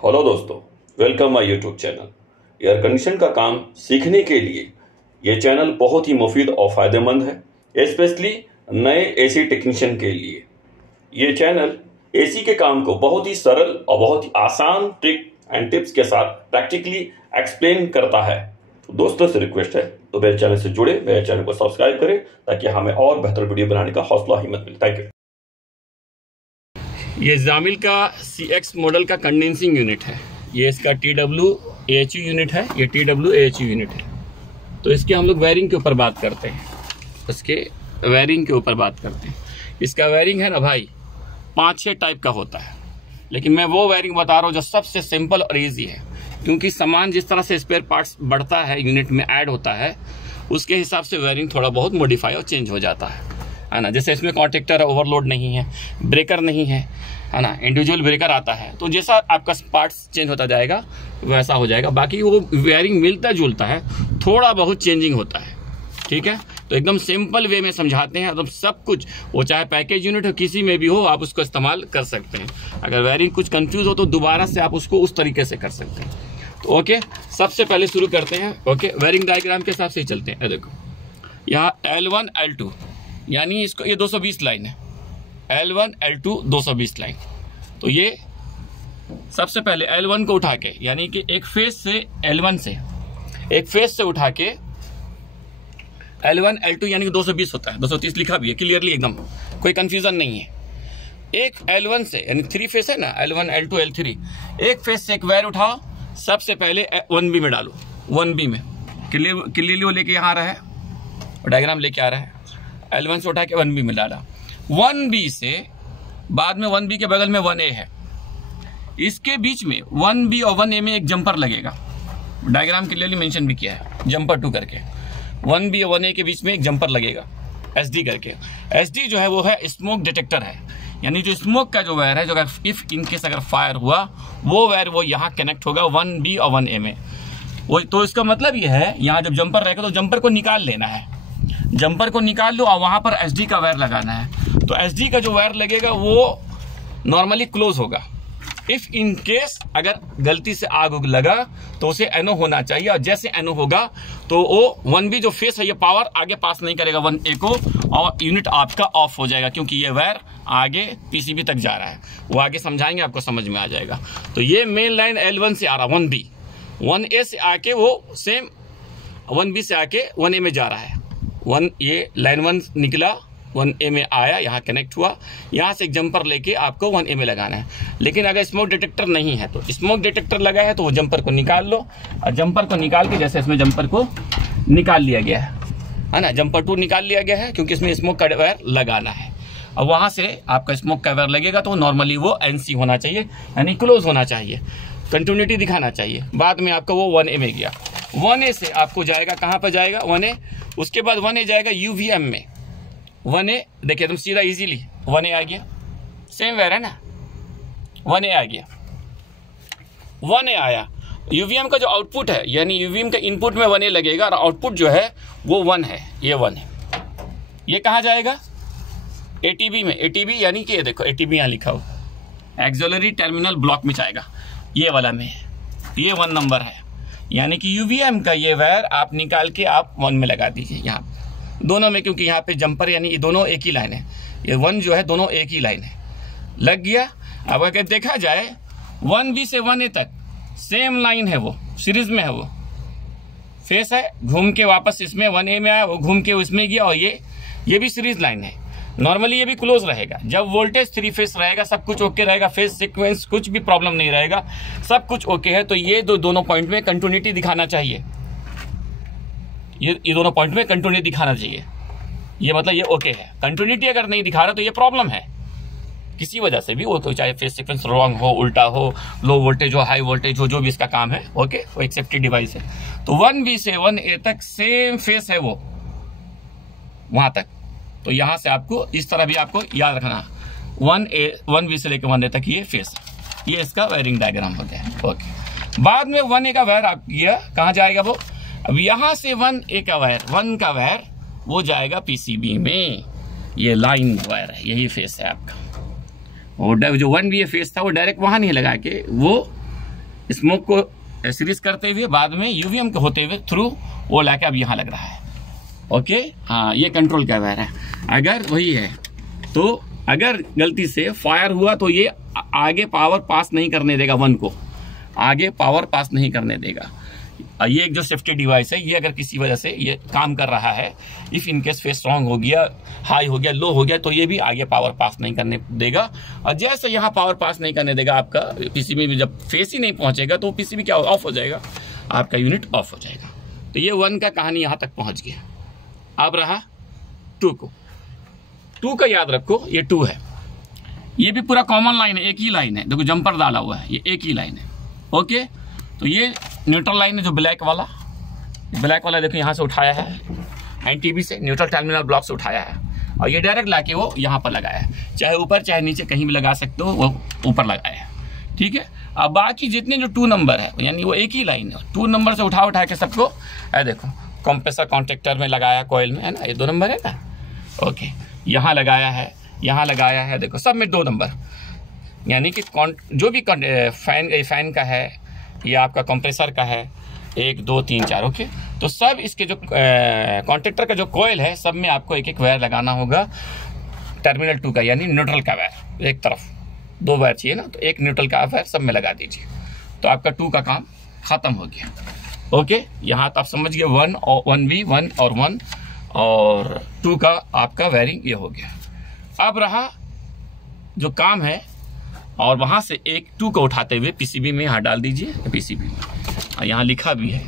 Hello दोस्तों, welcome my YouTube channel. Air condition का काम सीखने के लिए ये चैनल बहुत ही मुफीद और फायदेमंद है, स्पेशली नए एसी टेक्नीशियन के लिए। ये चैनल एसी के काम को बहुत ही सरल और बहुत ही आसान ट्रिक एंड टिप्स के साथ प्रैक्टिकली एक्सप्लेन करता है। तो दोस्तों से रिक्वेस्ट है तो मेरे चैनल से जुड़े, मेरे चैनल को सब्सक्राइब करें ताकि हमें और बेहतर वीडियो बनाने का हौसला हिम्मत मिले। Thank you. ये जामिल का CX मॉडल का कंडेंसिंग यूनिट है। ये इसका TW-AHU यूनिट है, ये TW-AHU यूनिट है। तो इसके हम लोग वायरिंग के ऊपर बात करते हैं। इसका वायरिंग है ना भाई, 5-6 टाइप का होता है, लेकिन मैं वो वायरिंग बता रहा हूँ जो सबसे सिंपल और ईजी है, क्योंकि सामान जिस तरह से स्पेयर पार्ट्स बढ़ता है, यूनिट में ऐड होता है, उसके हिसाब से वायरिंग थोड़ा बहुत मॉडिफाई और चेंज हो जाता है ना। जैसे इसमें कॉन्टेक्टर ओवरलोड नहीं है, ब्रेकर नहीं है ना, इंडिविजुअल ब्रेकर आता है। तो जैसा आपका पार्ट्स चेंज होता जाएगा वैसा हो जाएगा। बाकी वो वायरिंग मिलता जुलता है, थोड़ा बहुत चेंजिंग होता है, ठीक है। तो एकदम सिंपल वे में समझाते हैं। तो सब कुछ, वो चाहे पैकेज यूनिट हो, किसी में भी हो, आप उसको इस्तेमाल कर सकते हैं। अगर वायरिंग कुछ कंफ्यूज हो तो दोबारा से आप उसको उस तरीके से कर सकते हैं। तो ओके, सबसे पहले शुरू करते हैं। ओके, वायरिंग डायग्राम के हिसाब से ही चलते हैं। देखो यहाँ L1 L2 यानी इसको, ये 220 लाइन है, L1 L2 220 लाइन। तो ये सबसे पहले L1 को उठा के, यानी कि एक फेज से L1 से, एक फेज से उठा के L1 L2 यानी कि 220 होता है, 230 लिखा भी है क्लियरली, एकदम कोई कंफ्यूजन नहीं है। एक L1 से, यानी 3 फेज है ना, L1 L2 L3, एक फेज से एक वायर उठाओ, सबसे पहले 1B में डालो। 1B में क्लियरली वो लेके यहाँ आ रहा है, डायग्राम लेके आ रहा है। L1 से उठा के 1B में डाला। 1B से बाद में 1B के बगल में 1A है, इसके बीच में 1B और 1A में एक जंपर लगेगा। डायग्राम क्लियरली मेंशन भी किया है, जंपर 2 करके। 1B और 1A के बीच में एक जंपर लगेगा, SD करके। SD जो है वो है स्मोक डिटेक्टर है, यानी जो स्मोक का जो वायर है, जो इफ इनकेस अगर फायर हुआ, वो वायर वो यहाँ कनेक्ट होगा 1B और 1A में। वो तो इसका मतलब ये है, यहाँ जब जंपर रहेगा तो जंपर को निकाल लेना है, जंपर को निकाल लो और वहां पर SD का वायर लगाना है। तो SD का जो वायर लगेगा वो नॉर्मली क्लोज होगा। इफ इन केस अगर गलती से आग लगा तो उसे NO होना चाहिए, और जैसे NO होगा तो वो 1B जो फेस है ये पावर आगे पास नहीं करेगा 1A को, और यूनिट आपका ऑफ हो जाएगा, क्योंकि ये वायर आगे PCB तक जा रहा है। वो आगे समझाएंगे, आपको समझ में आ जाएगा। तो ये मेन लाइन L1 से आ रहा 1B, 1A से आके वो सेम 1B से आके 1A में जा रहा है। ये लाइन 1 निकला, 1A में आया, यहाँ कनेक्ट हुआ, यहाँ से एक जंपर लेके आपको 1A में लगाना है। लेकिन अगर स्मोक डिटेक्टर नहीं है, तो स्मोक डिटेक्टर लगा है तो वो जंपर को निकाल लो, और जंपर को निकाल के, जैसे इसमें जंपर को निकाल लिया गया है ना, जंपर 2 निकाल लिया गया है, क्योंकि इसमें स्मोक का वायर लगाना है। और वहाँ से आपका स्मोक का वायर लगेगा तो नॉर्मली वो NC होना चाहिए, यानी क्लोज होना चाहिए, कंटिन्यूटी दिखाना चाहिए। बाद में आपका वो 1A में गया, 1A से आपको जाएगा, कहाँ पर जाएगा 1A, उसके बाद 1A जाएगा UVM में। 1A देखिए तुम सीधा इजीली 1A आ गया, सेम वायर है ना, 1A आ गया, 1A आया। UVM का जो आउटपुट है, यानी UVM का इनपुट में 1A लगेगा, और आउटपुट जो है वो 1 है, ये 1 है। ये कहाँ जाएगा ATB में, ATB यानी कि ये देखो ATB यहाँ लिखा हो, एक्सिलरी टर्मिनल ब्लॉक में जाएगा, ये वाला में, ये 1 नंबर है। यानी कि UVM का ये वायर आप निकाल के आप 1 में लगा दीजिए, यहाँ दोनों में, क्योंकि यहाँ पे जंपर यानी ये दोनों एक ही लाइन है, ये 1 जो है दोनों एक ही लाइन है, लग गया। अब अगर देखा जाए 1B से 1A तक सेम लाइन है, वो सीरीज में है, वो फेस है, घूम के वापस इसमें 1A में आया, वो घूम के उसमें गया, और ये भी सीरीज लाइन है। नॉर्मली ये भी क्लोज रहेगा। जब वोल्टेज 3 फेस रहेगा, सब कुछ ओके रहेगा, फेस सीक्वेंस कुछ भी प्रॉब्लम नहीं रहेगा, सब कुछ ओके है, तो ये दोनों पॉइंट में कंटिन्यूटी दिखाना चाहिए, ये दोनों पॉइंट में कंटिन्यूटी दिखाना चाहिए। ये मतलब ये ओके है। कंटिन्यूटी अगर नहीं दिखा रहा तो ये प्रॉब्लम है, किसी वजह से भी वो, तो चाहे फेस सीक्वेंस रॉन्ग हो, उल्टा हो, लो वोल्टेज हो, हाई वोल्टेज हो, जो भी इसका काम है, ओके, वो एक सेफ्टी डिवाइस है। तो 1B से 1A तक सेम फेस है वो, वहां तक। तो यहां से आपको इस तरह भी आपको याद रखना, 1B से लेकर 1A तक ये फेस है। ये इसका वायरिंग डायग्राम हो गया, ओके। बाद में 1A का वायर आप ये कहाँ जाएगा वो, अब यहां से 1A का वायर, 1 का वायर वो जाएगा PCB में, ये लाइन वायर है, यही फेस है आपका। और जो 1B फेस था वो डायरेक्ट वहां नहीं लगा के वो स्मोक को सीरीज करते हुए बाद में यूवीएम के होते हुए थ्रू वो लाके अब यहाँ लग रहा है। ओके, हाँ, ये कंट्रोल का वायर है। अगर वही है तो अगर गलती से फायर हुआ तो ये आगे पावर पास नहीं करने देगा, 1 को आगे पावर पास नहीं करने देगा। ये एक जो सेफ्टी डिवाइस है, ये अगर किसी वजह से ये काम कर रहा है, इफ इनकेस फेस स्ट्रॉन्ग हो गया, हाई हो गया, लो हो गया, तो ये भी आगे पावर पास नहीं करने देगा। और जैसे यहाँ पावर पास नहीं करने देगा आपका पीसीबी में, जब फेस ही नहीं पहुंचेगा तो पीसीबी क्या ऑफ हो जाएगा, आपका यूनिट ऑफ हो जाएगा। तो ये 1 का कहानी यहाँ तक पहुंच गया। अब रहा 2 को। 2 का याद रखो, ये 2 है, ये भी पूरा कॉमन लाइन है, एक ही लाइन है। देखो जंपर डाला हुआ है, ये एक ही लाइन है। ओके, तो ये न्यूट्रल लाइन है जो ब्लैक वाला देखो यहाँ से उठाया है, एनटीबी से न्यूट्रल टर्मिनल ब्लॉक से उठाया है, और ये डायरेक्ट लाके वो यहाँ पर लगाया है। चाहे ऊपर चाहे नीचे कहीं भी लगा सकते हो, वो ऊपर लगाया है। ठीक है, अब बाकी जितने जो 2 नंबर है, यानी वो एक ही लाइन है, 2 नंबर से उठा के सबको देखो कंप्रेसर कॉन्ट्रैक्टर में लगाया, कॉइल में है ना, ये 2 नंबर है ना। ओके, यहाँ लगाया है, यहाँ लगाया है, देखो सब में 2 नंबर, यानी कि जो भी फैन का है या आपका कंप्रेसर का है, 1 2 3 4। ओके, तो सब इसके जो कॉन्ट्रैक्टर का जो कॉइल है, सब में आपको एक वायर लगाना होगा टर्मिनल 2 का, यानी न्यूट्रल का वायर। एक तरफ 2 वायर चाहिए ना, तो एक न्यूट्रल का वायर सब में लगा दीजिए, तो आपका 2 का काम खत्म हो गया। ओके, यहाँ तो आप समझ गए 1 और 1V 1 और 1 और 2 का आपका वायरिंग ये हो गया। अब रहा जो काम है, और वहाँ से एक 2 को उठाते हुए पीसीबी में यहाँ डाल दीजिए, पीसीबी में, और यहाँ लिखा भी है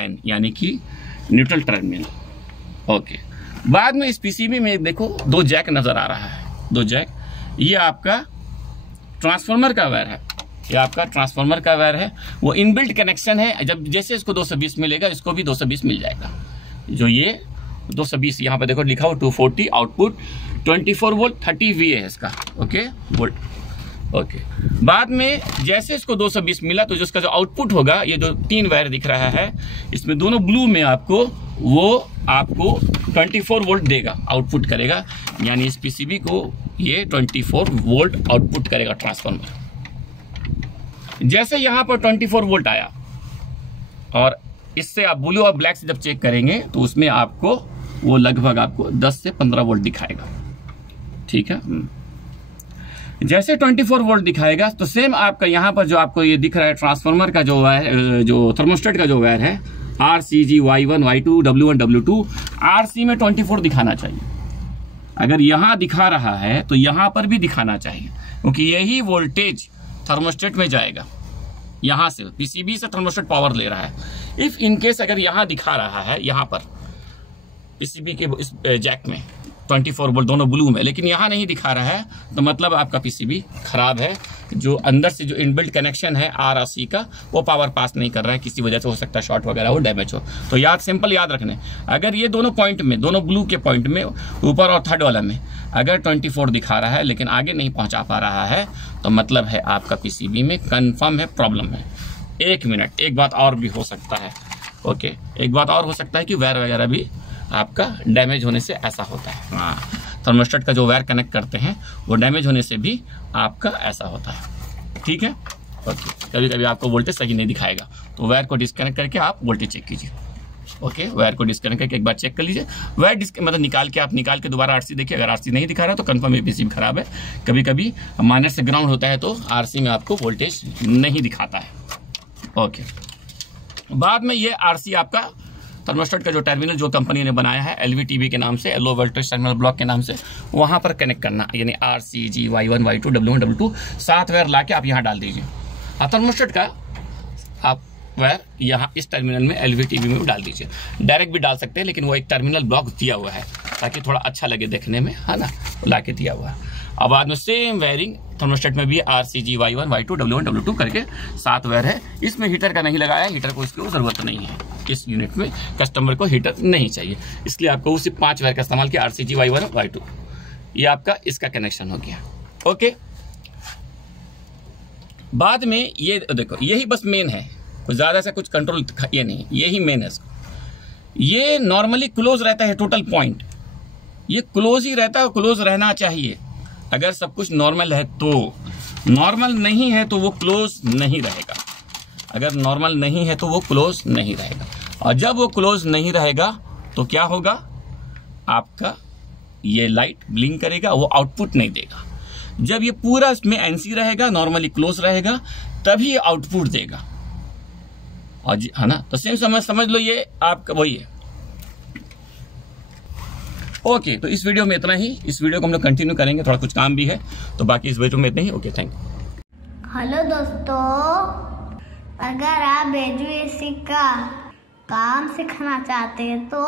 N, यानी कि न्यूट्रल टर्मिनल। ओके, बाद में इस पीसीबी में देखो 2 जैक नज़र आ रहा है, 2 जैक। ये आपका ट्रांसफार्मर का वायर है, ये आपका ट्रांसफार्मर का वायर है, वो इनबिल्ट कनेक्शन है। जब जैसे इसको 220 मिलेगा, इसको भी 220 मिल जाएगा। जो ये 220 यहाँ पर देखो लिखा हो 240, आउटपुट 24 वोल्ट 30 वी है इसका। Okay, volt. ओके, बाद में जैसे इसको 220 मिला तो जिसका जो आउटपुट होगा, ये जो 3 वायर दिख रहा है, इसमें दोनों ब्लू में आपको 24 वोल्ट देगा, आउटपुट करेगा, यानी इस पीसीबी को ये 24 वोल्ट आउटपुट करेगा ट्रांसफार्मर। जैसे यहाँ पर 24 वोल्ट आया, और इससे आप ब्लू और ब्लैक से जब चेक करेंगे तो उसमें आपको वो लगभग आपको 10 से 15 वोल्ट दिखाएगा। ठीक है, जैसे 24 वोल्ट दिखाएगा तो सेम आपका यहाँ पर जो आपको ये दिख रहा है ट्रांसफार्मर का जो वायर, जो थर्मोस्टेट का जो वायर है, RCG Y1 Y2 W1 W2, RC में 24 दिखाना चाहिए। अगर यहाँ दिखा रहा है तो यहाँ पर भी दिखाना चाहिए, क्योंकि यही वोल्टेज थर्मोस्टेट में जाएगा। यहाँ से पीसीबी से थर्मोस्टेट पावर ले रहा है। इफ इनकेस अगर यहाँ दिखा रहा है, यहाँ पर पीसीबी के इस जैक में 24 वोल्ट दोनों ब्लू में, लेकिन यहाँ नहीं दिखा रहा है, तो मतलब आपका पीसीबी खराब है। जो अंदर से जो इनबिल्ट कनेक्शन है आर और सी का, वो पावर पास नहीं कर रहा है, किसी वजह से हो सकता है शॉर्ट वगैरह हो, डैमेज हो। तो याद सिंपल याद रखने, अगर ये दोनों पॉइंट में, दोनों ब्लू के पॉइंट में, ऊपर और थर्ड वाला में अगर 24 दिखा रहा है लेकिन आगे नहीं पहुंचा पा रहा है, तो मतलब है आपका पीसीबी में कंफर्म है, प्रॉब्लम है। 1 मिनट, एक बात और भी हो सकता है। ओके, एक बात और हो सकता है कि वायर वगैरह भी आपका डैमेज होने से ऐसा होता है। हाँ, थर्मोस्टेट का जो वायर कनेक्ट करते हैं वो डैमेज होने से भी आपका ऐसा होता है। ठीक है, ओके, कभी कभी आपको वोल्टेज सही नहीं दिखाएगा, तो वायर को डिस्कनेक्ट करके आप वोल्टेज चेक कीजिए। ओके, वायर को डिस्कनेक्ट करके एक बार चेक कर लीजिए, वायर मतलब निकाल के दोबारा आरसी देखिए। अगर आरसी नहीं दिखा रहा तो कंफर्म पीसीबी खराब है। कभी कभी माइनर से ग्राउंड होता है तो आरसी में आपको वोल्टेज नहीं दिखाता है। ओके, बाद में ये आरसी आपका थर्मोस्टेट का जो टर्मिनल जो कंपनी ने बनाया है LVTB के नाम से, लो वोल्टेज टर्मिनल ब्लॉक के नाम से, वहां पर कनेक्ट करना, यानी RCG Y1 Y2 W1 W2 7 wire लाके आप यहाँ डाल दीजिए। थर्मोस्टेट का आप वायर यहाँ इस टर्मिनल में LVTB में डाल दीजिए। डायरेक्ट भी डाल सकते हैं, लेकिन वो एक टर्मिनल ब्लॉक दिया हुआ है ताकि थोड़ा अच्छा लगे देखने में, है ना, लाके दिया हुआ है। अब बाद में सेम वायरिंग थर्मोस्टेट में भी RCG Y1 Y2 W1 W2 करके 7 वायर है। इसमें हीटर का नहीं लगाया, हीटर को इसकी जरूरत नहीं है, इस यूनिट में कस्टमर को हीटर नहीं चाहिए, इसलिए आपको सिर्फ 5 वायर का इस्तेमाल किया, RCG Y1 Y2। ये आपका इसका कनेक्शन हो गया। ओके, बाद में ये देखो, यही बस मेन है, कुछ ज्यादा से कुछ कंट्रोल ये नहीं, यही मेन है। ये नॉर्मली क्लोज रहता है, टोटल पॉइंट ये क्लोज ही रहता है, क्लोज रहना चाहिए। अगर सब कुछ नॉर्मल है तो, नॉर्मल नहीं है तो वो क्लोज नहीं रहेगा। अगर नॉर्मल नहीं है तो वो क्लोज नहीं रहेगा, और जब वो क्लोज नहीं रहेगा तो क्या होगा, आपका ये लाइट ब्लिंक करेगा, वो आउटपुट नहीं देगा। जब ये पूरा इसमें एनसी रहेगा, नॉर्मली क्लोज रहेगा, तभी ये आउटपुट देगा। और है ना, तो सेम समझ लो, ये आपका वही है। ओके, तो इस वीडियो में इतना ही। इस वीडियो को हम लोग कंटिन्यू करेंगे, थोड़ा कुछ काम भी है, तो बाकी इस वीडियो में इतना ही। Okay, thank you. हेलो दोस्तों, अगर आप बेजुएसी का काम सीखना चाहते हैं तो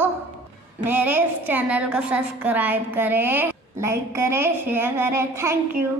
मेरे इस चैनल को सब्सक्राइब करें, लाइक करें, शेयर करें। Thank you.